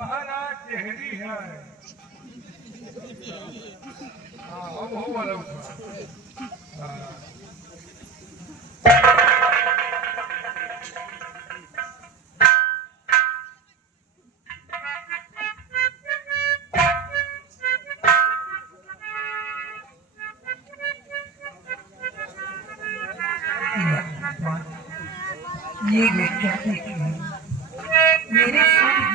महाराज टेहरी है। हाँ वो वाला ये क्या देखी मेरे साथ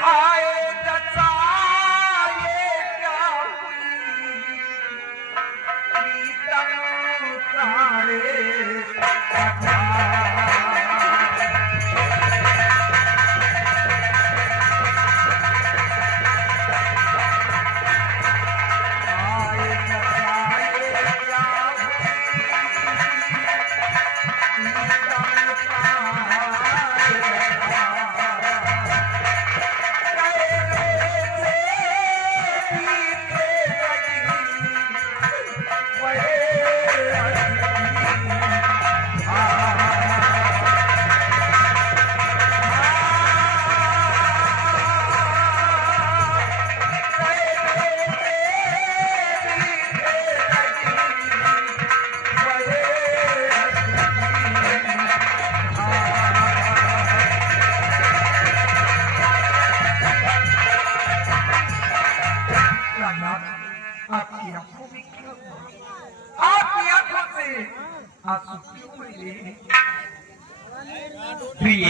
हाय दचा ये क्या हुई प्रीतम तारे आपकी आंखों में क्या हुआ? आपकी आंखों से आंसू क्यों बहे? प्रिय,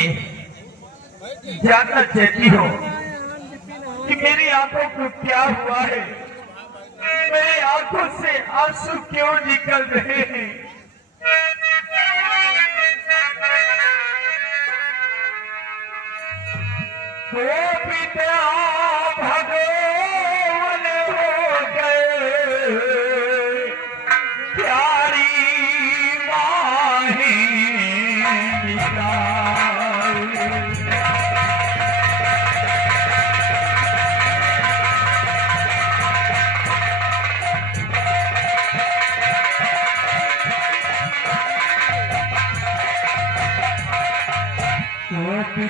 जानना चाहती हो कि मेरी आंखों को क्या हुआ है? मेरी आंखों से आंसू क्यों निकल रहे हैं? भगवान हो गए प्यारी माही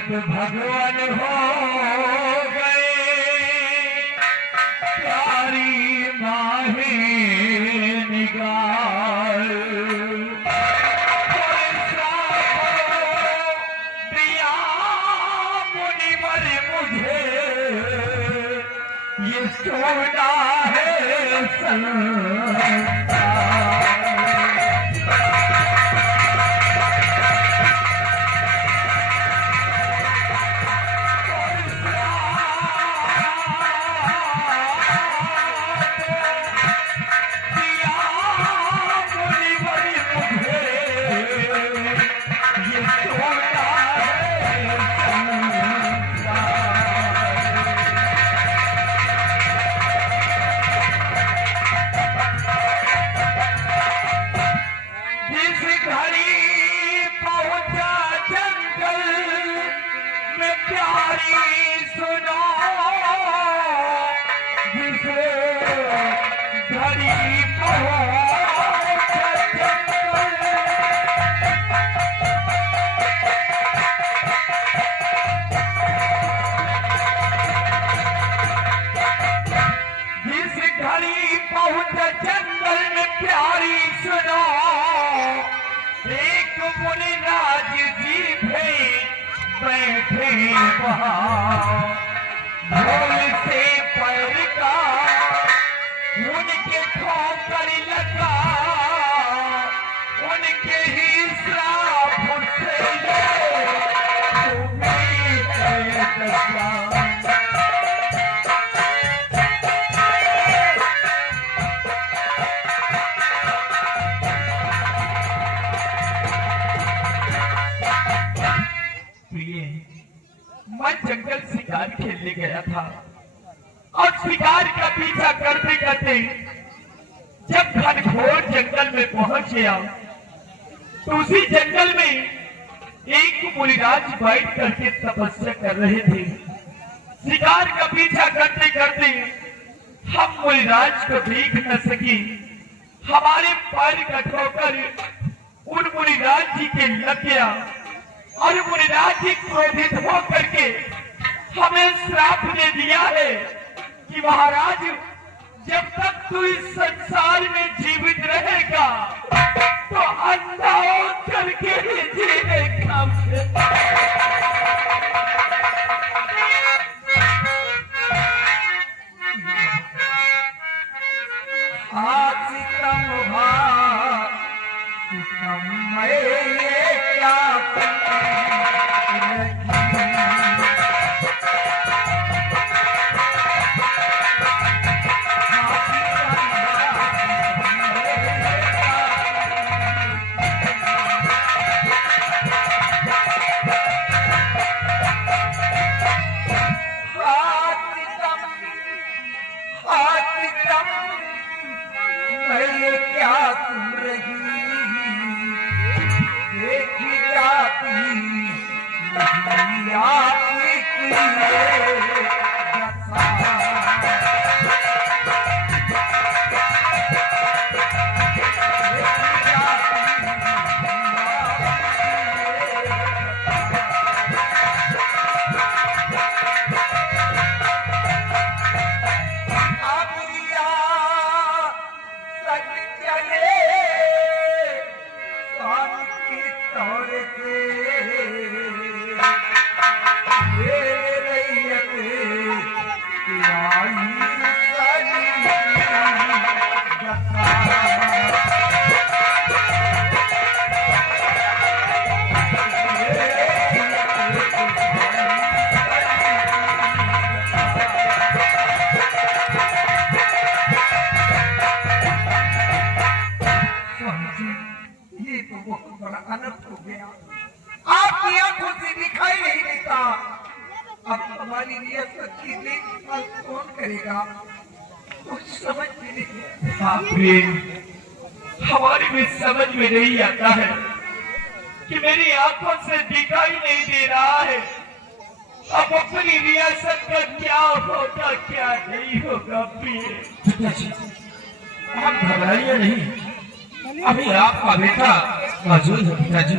भगवान हो गए प्यारी माही निगाह दिया मुनिवर मुझे ये सोना है संसार। जंगल में प्यारी सुनो एक मुनिराज जी भी बैठे वहाँ ढोल से पैर का उनके ठोकर लगा उनके ही श्राप से मैं जंगल शिकार खेलने गया था और शिकार का पीछा करते करते जब घनघोर जंगल में पहुंच गया तो उसी जंगल में एक मुनिराज बैठ करके तपस्या कर रहे थे। शिकार का पीछा करते करते हम मुनिराज को देख न सके। हमारे पैर का ठोकर उन मुनिराज जी के लग गया और मुनिराज जी क्रोधित हो करके हमें श्राप दे दिया है कि महाराज जब तक तू इस संसार में जीवित रहेगा तो अंधा करके ही जीएगा। अनर्थ हो गया, आपकी आंखों से दिखाई नहीं देता। अब हमारी रियासत की देखभाल कौन करेगा, कुछ समझ में नहीं। हमारी भी समझ में नहीं आता है कि मेरी आंखों से दिखाई नहीं दे रहा है। अब अपनी रियासत का क्या होगा क्या नहीं होगा। आप घबराइए नहीं, अभी आपका बेटा मौजूद है पिताजी।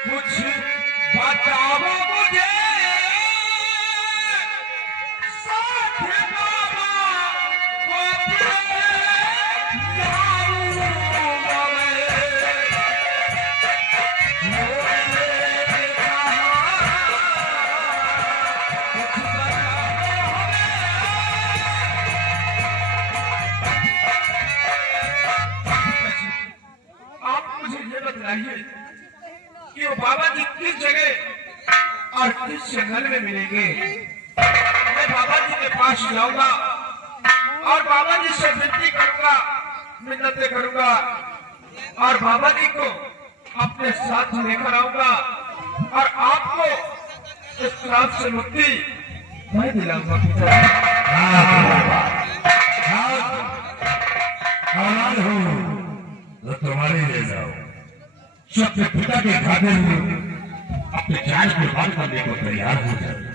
कुछ बताओ मुझे, साथ बाबा को आप मुझे ये बताइए कि वो बाबा जी किस जगह और किस जंगल में मिलेंगे। मैं बाबा जी के पास जाऊंगा और बाबा जी से विनती करूंगा, मिन्नतें करूंगा और बाबा जी को अपने साथ लेकर आऊंगा और आपको इस श्राप से मुक्ति मैं दिलाऊंगा। तो तुम्हारे ले जाओ, सबसे पिता के खाते हुए अपने जान को बात करने को तैयार हो जाए।